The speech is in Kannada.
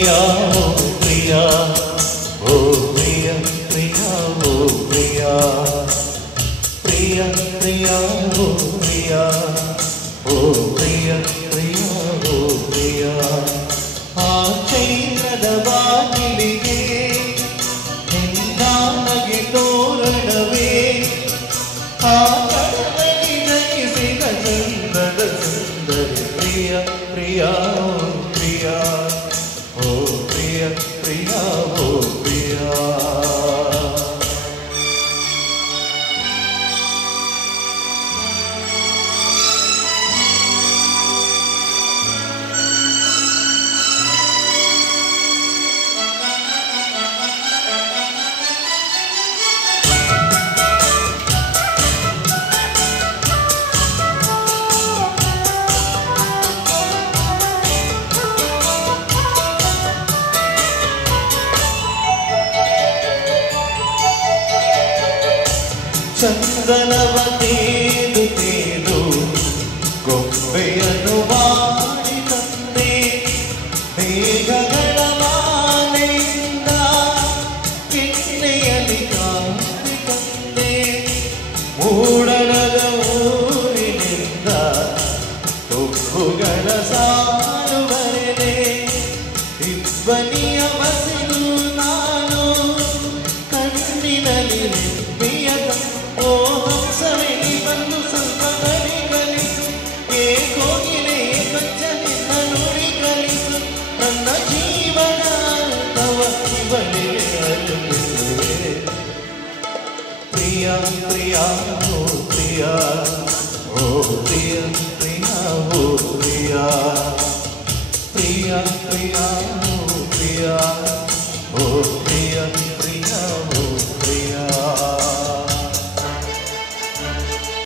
प्रिया ओ प्रिया ओ प्रिया प्रिया ओ प्रिया प्रिया प्रिया ओ प्रिया ओ प्रिया प्रिया ओ प्रिया आ चैत्ರದ ಬಾಗಿಲಿಗೆ ನಿನ್ನಾನಗೆ ತೋರಣವೇ ಆ ಕಡಲಲ್ಲಿ ನಗಿಸಿದ ಚಂದದ ಸುಂದರಿ ಪ್ರಿಯ ಪ್ರಿಯ ओ प्रिया प्रिया ओ प्रिया ಚಂದನವ ತೇದು ತೇದು ಗೊಂಬೆಯನ್ನು ಮಾಡಿ ತಂದೆ ಮೇಘಗಳ ಮಾಲೆಯಿಂದ ಕಿಣ್ಣೆಯಲ್ಲಿ ಕಾಂತಿ ತಂದೆ ಮೂಡಣದ ಊರಿನಿಂದ ತೊಬ್ಬುಗಳ ಸಾಲು ಬರೆದೆ ಇಬ್ಬನಿಯ ಮಸಿಲು ನಾನು ಕಣ್ಣಿನಲ್ಲಿ ನಿಂಬೆಯ ಓ ಹಂಸವೆನಿ ಬಂದು ಸ್ವಲ್ಪ ಬಳಿ ಕಲಿಸು ಏಕೋಗಿಲೆ ಕಚ್ಚ ನಿನ್ನ ನುಡಿ ಕಲಿಸು ನನ್ನ ಜೀವನ ತವ ಇವಳಿಗೆ ಅರ್ಪಿಸುವೆ ಪ್ರಿಯ ಪ್ರಿಯ ಓ ಪ್ರಿಯ ಓ ಪ್ರಿಯ ಪ್ರಿಯ ಓ ಪ್ರಿಯ ಪ್ರಿಯ ಪ್ರಿಯ ಓ ಪ್ರಿಯ ಓ